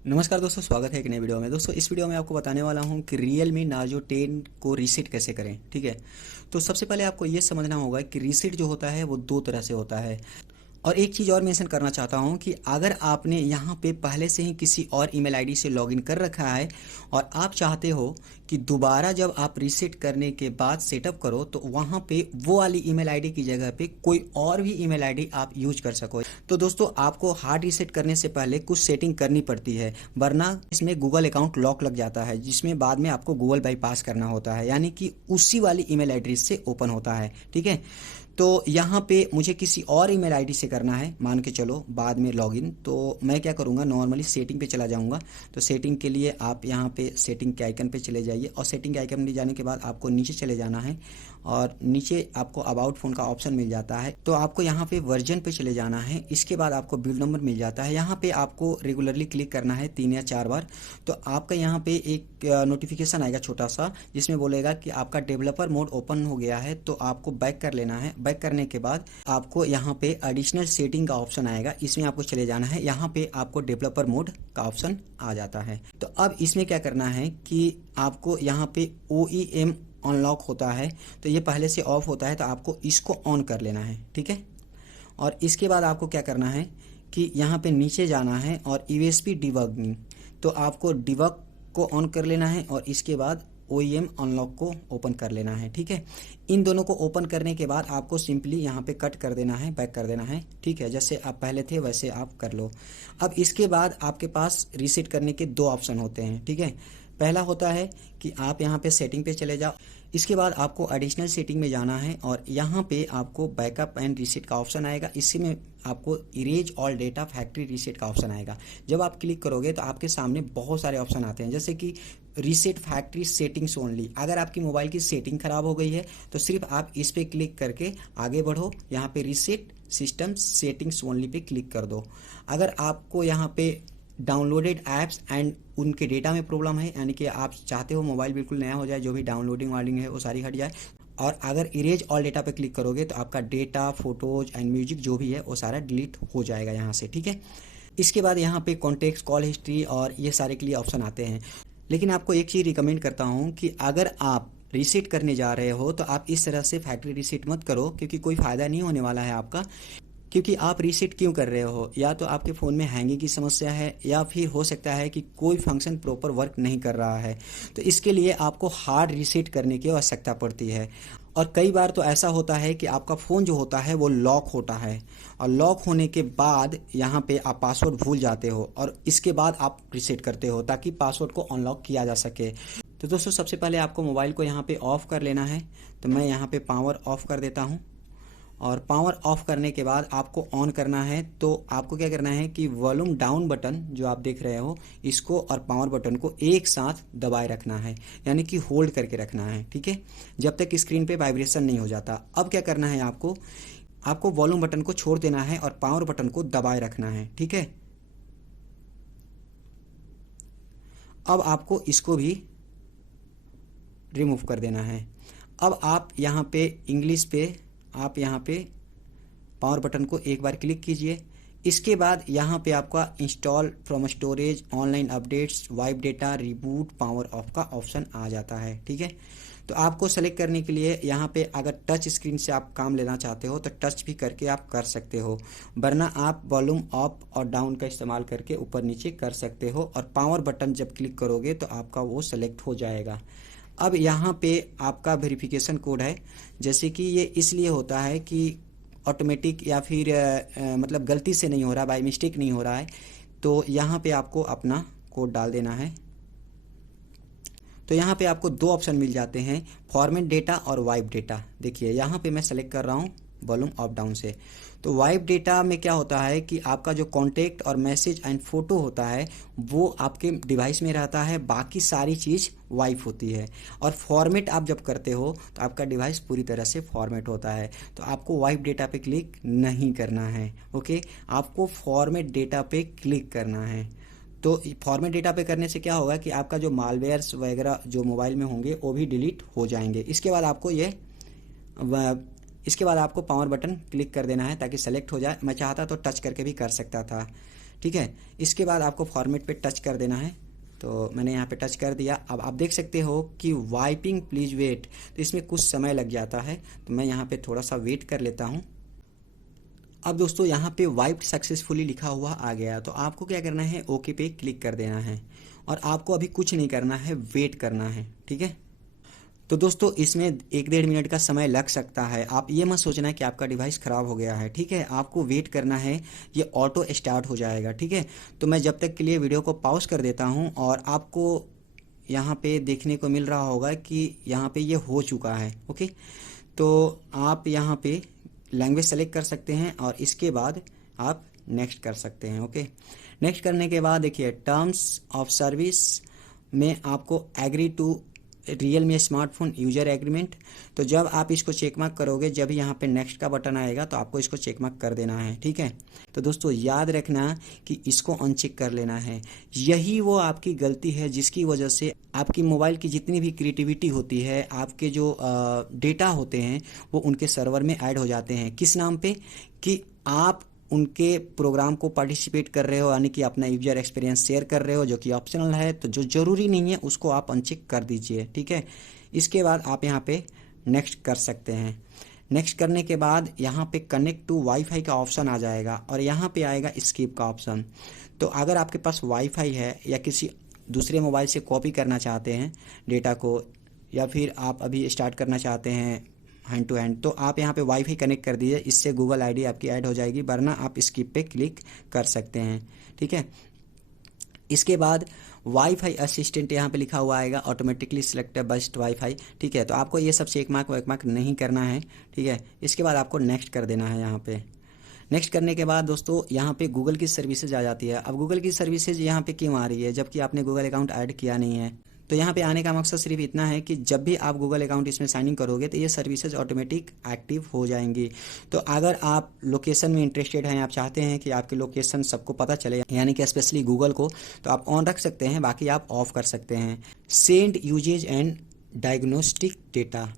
नमस्कार दोस्तों, स्वागत है एक नए वीडियो में। दोस्तों इस वीडियो में आपको बताने वाला हूं कि Realme Narzo 10 को रीसेट कैसे करें। ठीक है, तो सबसे पहले आपको ये समझना होगा कि रीसेट जो होता है वो दो तरह से होता है। और एक चीज़ और मेंशन करना चाहता हूं कि अगर आपने यहाँ पे पहले से ही किसी और ईमेल आईडी से लॉगिन कर रखा है और आप चाहते हो कि दोबारा जब आप रीसेट करने के बाद सेटअप करो तो वहाँ पे वो वाली ईमेल आईडी की जगह पे कोई और भी ईमेल आईडी आप यूज कर सको। तो दोस्तों आपको हार्ड रीसेट करने से पहले कुछ सेटिंग करनी पड़ती है, वरना इसमें गूगल अकाउंट लॉक लग जाता है, जिसमें बाद में आपको गूगल बाईपास करना होता है, यानी कि उसी वाली ईमेल एड्रेस से ओपन होता है। ठीक है, तो यहाँ पे मुझे किसी और ईमेल आईडी से करना है, मान के चलो बाद में लॉगिन। तो मैं क्या करूँगा, नॉर्मली सेटिंग पे चला जाऊँगा। तो सेटिंग के लिए आप यहाँ पे सेटिंग के आइकन पे चले जाइए और सेटिंग के आइकन में जाने के बाद आपको नीचे चले जाना है और नीचे आपको अबाउट फ़ोन का ऑप्शन मिल जाता है। तो आपको यहाँ पे वर्जन पे चले जाना है। इसके बाद आपको बिल्ड नंबर मिल जाता है। यहाँ पे आपको रेगुलरली क्लिक करना है 3 या 4 बार। तो आपका यहाँ पे एक नोटिफिकेशन आएगा छोटा सा, जिसमें बोलेगा कि आपका डेवलपर मोड ओपन हो गया है। तो आपको बैक कर लेना है। बैक करने के बाद आपको यहाँ पे एडिशनल सेटिंग का ऑप्शन आएगा, इसमें आपको चले जाना है। यहाँ पे आपको डेवलपर मोड का ऑप्शन आ जाता है। तो अब इसमें क्या करना है कि आपको यहाँ पे OEM अनलॉक होता है, तो ये पहले से ऑफ होता है, तो आपको इसको ऑन कर लेना है। ठीक है, और इसके बाद आपको क्या करना है कि यहाँ पे नीचे जाना है और यूएसबी डिबगिंग, तो आपको डिबग को ऑन कर लेना है और इसके बाद OEM अनलॉक को ओपन कर लेना है। ठीक है, इन दोनों को ओपन करने के बाद आपको सिंपली यहाँ पे कट कर देना है, बैक कर देना है। ठीक है, जैसे आप पहले थे वैसे आप कर लो। अब इसके बाद आपके पास रीसेट करने के दो ऑप्शन होते हैं। ठीक है, पहला होता है कि आप यहाँ पे सेटिंग पे चले जाओ। इसके बाद आपको एडिशनल सेटिंग में जाना है और यहाँ पे आपको बैकअप एंड रीसेट का ऑप्शन आएगा। इसी में आपको erase all data factory reset का ऑप्शन आएगा। जब आप क्लिक करोगे तो आपके सामने बहुत सारे ऑप्शन आते हैं, जैसे कि रीसेट फैक्ट्री सेटिंग्स ओनली। अगर आपकी मोबाइल की सेटिंग खराब हो गई है तो सिर्फ आप इस पे क्लिक करके आगे बढ़ो। यहाँ पे reset system settings only pay click कर दो। अगर आपको यहाँ पे डाउनलोडेड ऐप्स एंड उनके डेटा में प्रॉब्लम है, यानी कि आप चाहते हो मोबाइल बिल्कुल नया हो जाए, जो भी डाउनलोडिंग वार्डिंग है वो सारी हट जाए, और अगर इरेज ऑल डेटा पे क्लिक करोगे तो आपका डेटा, फोटोज एंड म्यूजिक जो भी है वो सारा डिलीट हो जाएगा यहाँ से। ठीक है, इसके बाद यहाँ पे कॉन्टेक्ट, कॉल हिस्ट्री और ये सारे के लिए ऑप्शन आते हैं। लेकिन आपको एक चीज़ रिकमेंड करता हूँ कि अगर आप रीसेट करने जा रहे हो तो आप इस तरह से फैक्ट्री रीसेट मत करो, क्योंकि कोई फ़ायदा नहीं होने वाला है आपका। क्योंकि आप रीसेट क्यों कर रहे हो, या तो आपके फ़ोन में हैंगिंग की समस्या है, या फिर हो सकता है कि कोई फंक्शन प्रॉपर वर्क नहीं कर रहा है। तो इसके लिए आपको हार्ड रीसेट करने की आवश्यकता पड़ती है। और कई बार तो ऐसा होता है कि आपका फ़ोन जो होता है वो लॉक होता है, और लॉक होने के बाद यहाँ पे आप पासवर्ड भूल जाते हो और इसके बाद आप रीसेट करते हो ताकि पासवर्ड को अनलॉक किया जा सके। तो दोस्तों सबसे पहले आपको मोबाइल को यहाँ पे ऑफ़ कर लेना है। तो मैं यहाँ पे पावर ऑफ़ कर देता हूँ, और पावर ऑफ करने के बाद आपको ऑन करना है। तो आपको क्या करना है कि वॉल्यूम डाउन बटन जो आप देख रहे हो, इसको और पावर बटन को एक साथ दबाए रखना है, यानी कि होल्ड करके रखना है। ठीक है, जब तक स्क्रीन पे वाइब्रेशन नहीं हो जाता। अब क्या करना है, आपको वॉल्यूम बटन को छोड़ देना है और पावर बटन को दबाए रखना है। ठीक है, अब आपको इसको भी रिमूव कर देना है। अब आप यहाँ पे इंग्लिश पे आप यहाँ पे पावर बटन को एक बार क्लिक कीजिए। इसके बाद यहाँ पे आपका install from storage, online updates, wipe data, reboot, power of का ऑप्शन आ जाता है। ठीक है, तो आपको सेलेक्ट करने के लिए यहाँ पे अगर टच स्क्रीन से आप काम लेना चाहते हो तो टच भी करके आप कर सकते हो, वरना आप वॉल्यूम अप और डाउन का इस्तेमाल करके ऊपर नीचे कर सकते हो। और पावर बटन जब क्लिक करोगे तो आपका वो सेलेक्ट हो जाएगा। अब यहाँ पे आपका वेरिफिकेशन कोड है, जैसे कि ये इसलिए होता है कि ऑटोमेटिक या फिर मतलब गलती से नहीं हो रहा, बाय मिस्टेक नहीं हो रहा है। तो यहाँ पे आपको अपना कोड डाल देना है। तो यहाँ पे आपको दो ऑप्शन मिल जाते हैं, फॉर्मेट डेटा और वाइप डेटा। देखिए यहाँ पे मैं सेलेक्ट कर रहा हूँ वॉल्यूम अप डाउन से। तो वाइप डेटा में क्या होता है कि आपका जो कॉन्टेक्ट और मैसेज एंड फोटो होता है वो आपके डिवाइस में रहता है, बाकी सारी चीज़ वाइप होती है। और फॉर्मेट आप जब करते हो तो आपका डिवाइस पूरी तरह से फॉर्मेट होता है। तो आपको वाइप डेटा पे क्लिक नहीं करना है। ओके, आपको फॉर्मेट डेटा पे क्लिक करना है। तो फॉर्मेट डेटा पे करने से क्या होगा कि आपका जो मालवेयर्स वगैरह जो मोबाइल में होंगे वो भी डिलीट हो जाएंगे। इसके बाद आपको पावर बटन क्लिक कर देना है ताकि सेलेक्ट हो जाए। मैं चाहता तो टच करके भी कर सकता था। ठीक है। इसके बाद आपको फॉर्मेट पे टच कर देना है। तो मैंने यहाँ पे टच कर दिया। अब आप देख सकते हो कि वाइपिंग प्लीज वेट, तो इसमें कुछ समय लग जाता है, तो मैं यहाँ पे थोड़ा सा वेट कर लेता हूँ। अब दोस्तों यहाँ पे वाइप्ड सक्सेसफुली लिखा हुआ आ गया, तो आपको क्या करना है, ओके पे क्लिक कर देना है और आपको अभी कुछ नहीं करना है, वेट करना है, ठीक है। तो दोस्तों इसमें 1-1.5 मिनट का समय लग सकता है। आप ये मत सोचना कि आपका डिवाइस ख़राब हो गया है, ठीक है। आपको वेट करना है, ये ऑटो स्टार्ट हो जाएगा, ठीक है। तो मैं जब तक के लिए वीडियो को पॉज कर देता हूँ और आपको यहाँ पे देखने को मिल रहा होगा कि यहाँ पे ये हो चुका है, ओके। तो आप यहाँ पे लैंग्वेज सेलेक्ट कर सकते हैं और इसके बाद आप नेक्स्ट कर सकते हैं, ओके। नेक्स्ट करने के बाद देखिए टर्म्स ऑफ सर्विस में आपको agree to Realme smartphone user agreement, तो जब आप इसको चेक मार्क करोगे, जब यहाँ पे नेक्स्ट का बटन आएगा तो आपको इसको चेक मार्क कर देना है, ठीक है। तो दोस्तों याद रखना कि इसको अनचेक कर लेना है। यही वो आपकी गलती है जिसकी वजह से आपकी मोबाइल की जितनी भी क्रिएटिविटी होती है, आपके जो डेटा होते हैं वो उनके सर्वर में ऐड हो जाते हैं। किस नाम पे, कि आप उनके प्रोग्राम को पार्टिसिपेट कर रहे हो, यानी कि अपना यूजर एक्सपीरियंस शेयर कर रहे हो, जो कि ऑप्शनल है। तो जो ज़रूरी नहीं है उसको आप अनचेक कर दीजिए, ठीक है। इसके बाद आप यहाँ पे नेक्स्ट कर सकते हैं। नेक्स्ट करने के बाद यहाँ पे कनेक्ट टू वाईफाई का ऑप्शन आ जाएगा और यहाँ पे आएगा स्किप का ऑप्शन। तो अगर आपके पास वाईफाई है या किसी दूसरे मोबाइल से कॉपी करना चाहते हैं डेटा को, या फिर आप अभी स्टार्ट करना चाहते हैं हैंड टू हैंड, तो आप यहाँ पे वाईफाई कनेक्ट कर दीजिए, इससे गूगल आईडी आपकी ऐड हो जाएगी, वरना आप स्किप पे क्लिक कर सकते हैं, ठीक है। इसके बाद वाईफाई असिस्टेंट यहाँ पे लिखा हुआ आएगा, ऑटोमेटिकली सिलेक्ट बेस्ट वाईफाई, ठीक है। तो आपको ये सब चेक मार्क वेक मार्क नहीं करना है, ठीक है। इसके बाद आपको नेक्स्ट कर देना है। यहाँ पे नेक्स्ट करने के बाद दोस्तों यहाँ पे गूगल की सर्विसेज आ जाती है। अब गूगल की सर्विसेज यहाँ पे क्यों आ रही है, जबकि आपने गूगल अकाउंट ऐड किया नहीं है। तो यहाँ पे आने का मकसद सिर्फ इतना है कि जब भी आप गूगल अकाउंट इसमें साइन इन करोगे तो ये सर्विसेज ऑटोमेटिक एक्टिव हो जाएंगी। तो अगर आप लोकेशन में इंटरेस्टेड हैं, आप चाहते हैं कि आपकी लोकेशन सबको पता चले, यानी कि स्पेशली गूगल को, तो आप ऑन रख सकते हैं, बाकी आप ऑफ कर सकते हैं। Send usage and diagnostic data,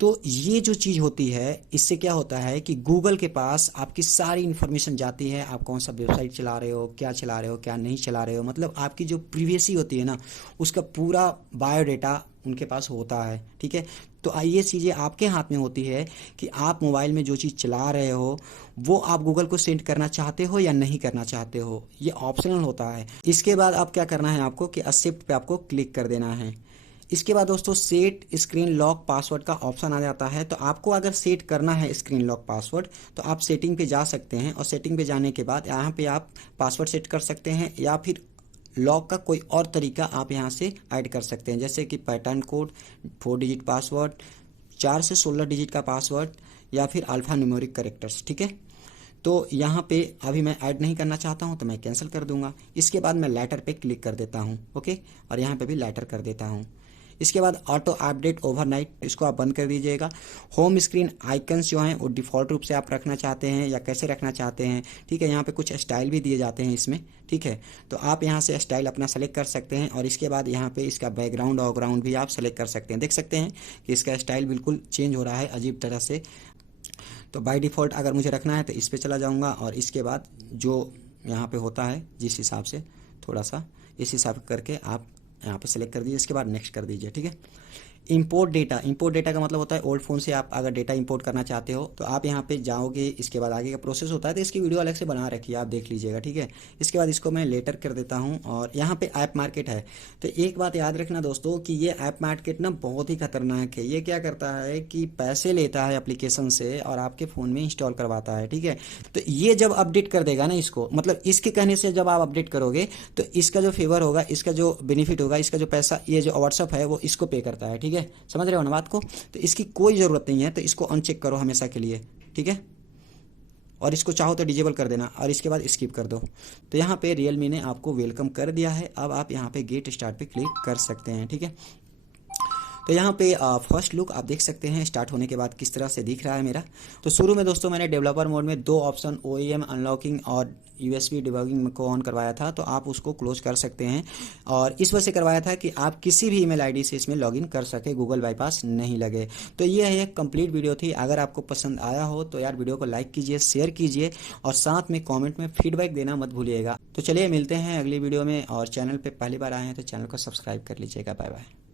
तो ये जो चीज़ होती है, इससे क्या होता है कि गूगल के पास आपकी सारी इन्फॉर्मेशन जाती है। आप कौन सा वेबसाइट चला रहे हो, क्या चला रहे हो, क्या नहीं चला रहे हो, मतलब आपकी जो प्रीवियसी होती है ना, उसका पूरा बायोडेटा उनके पास होता है, ठीक है। तो ये चीज़ें आपके हाथ में होती है कि आप मोबाइल में जो चीज़ चला रहे हो वो आप गूगल को सेंड करना चाहते हो या नहीं करना चाहते हो, ये ऑप्शनल होता है। इसके बाद आप क्या करना है, आपको कि एक्सेप्ट पे आपको क्लिक कर देना है। इसके बाद दोस्तों सेट स्क्रीन लॉक पासवर्ड का ऑप्शन आ जाता है। तो आपको अगर सेट करना है स्क्रीन लॉक पासवर्ड, तो आप सेटिंग पे जा सकते हैं और सेटिंग पे जाने के बाद यहाँ पे आप पासवर्ड सेट कर सकते हैं, या फिर लॉक का कोई और तरीका आप यहाँ से ऐड कर सकते हैं, जैसे कि पैटर्न कोड, 4 डिजिट पासवर्ड, 4 से 16 डिजिट का पासवर्ड, या फिर अल्फा न्यूमेरिक कैरेक्टर्स, ठीक है। तो यहाँ पे अभी मैं ऐड नहीं करना चाहता हूँ तो मैं कैंसिल कर दूंगा। इसके बाद मैं लेटर पे क्लिक कर देता हूँ, ओके, और यहाँ पे भी लेटर कर देता हूँ। इसके बाद ऑटो अपडेट ओवरनाइट, इसको आप बंद कर दीजिएगा। होम स्क्रीन आइकन्स जो हैं वो डिफ़ॉल्ट रूप से आप रखना चाहते हैं या कैसे रखना चाहते हैं, ठीक है। यहाँ पे कुछ स्टाइल भी दिए जाते हैं इसमें, ठीक है। तो आप यहाँ से स्टाइल अपना सेलेक्ट कर सकते हैं और इसके बाद यहाँ पे इसका बैकग्राउंड और ग्राउंड भी आप सेलेक्ट कर सकते हैं। देख सकते हैं कि इसका स्टाइल बिल्कुल चेंज हो रहा है अजीब तरह से। तो बाय डिफ़ॉल्ट अगर मुझे रखना है तो इस पर चला जाऊँगा और इसके बाद जो यहाँ पे होता है जिस हिसाब से, थोड़ा सा इस हिसाब करके आप यहाँ पे सेलेक्ट कर दीजिए। इसके बाद नेक्स्ट कर दीजिए, ठीक है। इंपोर्ट डेटा, इंपोर्ट डेटा का मतलब होता है ओल्ड फ़ोन से आप अगर डेटा इंपोर्ट करना चाहते हो तो आप यहाँ पे जाओगे, इसके बाद आगे का प्रोसेस होता है, तो इसकी वीडियो अलग से बना रखी है, आप देख लीजिएगा, ठीक है। इसके बाद इसको मैं लेटर कर देता हूँ और यहाँ पे ऐप मार्केट है। तो एक बात याद रखना दोस्तों कि ये ऐप मार्केट ना बहुत ही खतरनाक है। ये क्या करता है कि पैसे लेता है एप्लीकेशन से और आपके फ़ोन में इंस्टॉल करवाता है, ठीक है। तो ये जब अपडेट कर देगा ना इसको, मतलब इसके कहने से जब आप अपडेट करोगे तो इसका जो फेवर होगा, इसका जो बेनिफिट होगा, इसका जो पैसा, ये जो व्हाट्सअप है वो इसको पे करता है, ठीक है। समझ रहे हो ना बात को। तो इसकी कोई ज़रूरत नहीं है, तो इसको अनचेक करो हमेशा के लिए, ठीक है। और इसको चाहो तो डिजेबल कर देना और इसके बाद स्किप कर दो। तो यहाँ पे रियलमी ने आपको वेलकम कर दिया है। अब आप यहाँ पे गेट स्टार्ट पे क्लिक कर सकते हैं, ठीक है। तो यहाँ पे फर्स्ट लुक आप देख सकते हैं स्टार्ट होने के बाद किस तरह से दिख रहा है मेरा। तो शुरू में दोस्तों मैंने डेवलपर मोड में 2 ऑप्शन OEM अनलॉकिंग और USB डिबगिंग को ऑन करवाया था, तो आप उसको क्लोज कर सकते हैं। और इस वजह से करवाया था कि आप किसी भी ईमेल आईडी से इसमें लॉगिन कर सके, गूगल बाईपास नहीं लगे। तो ये है एक कंप्लीट वीडियो थी। अगर आपको पसंद आया हो तो यार वीडियो को लाइक कीजिए, शेयर कीजिए और साथ में कमेंट में फीडबैक देना मत भूलिएगा। तो चलिए मिलते हैं अगली वीडियो में, और चैनल पे पहली बार आए हैं तो चैनल को सब्सक्राइब कर लीजिएगा। Bye bye.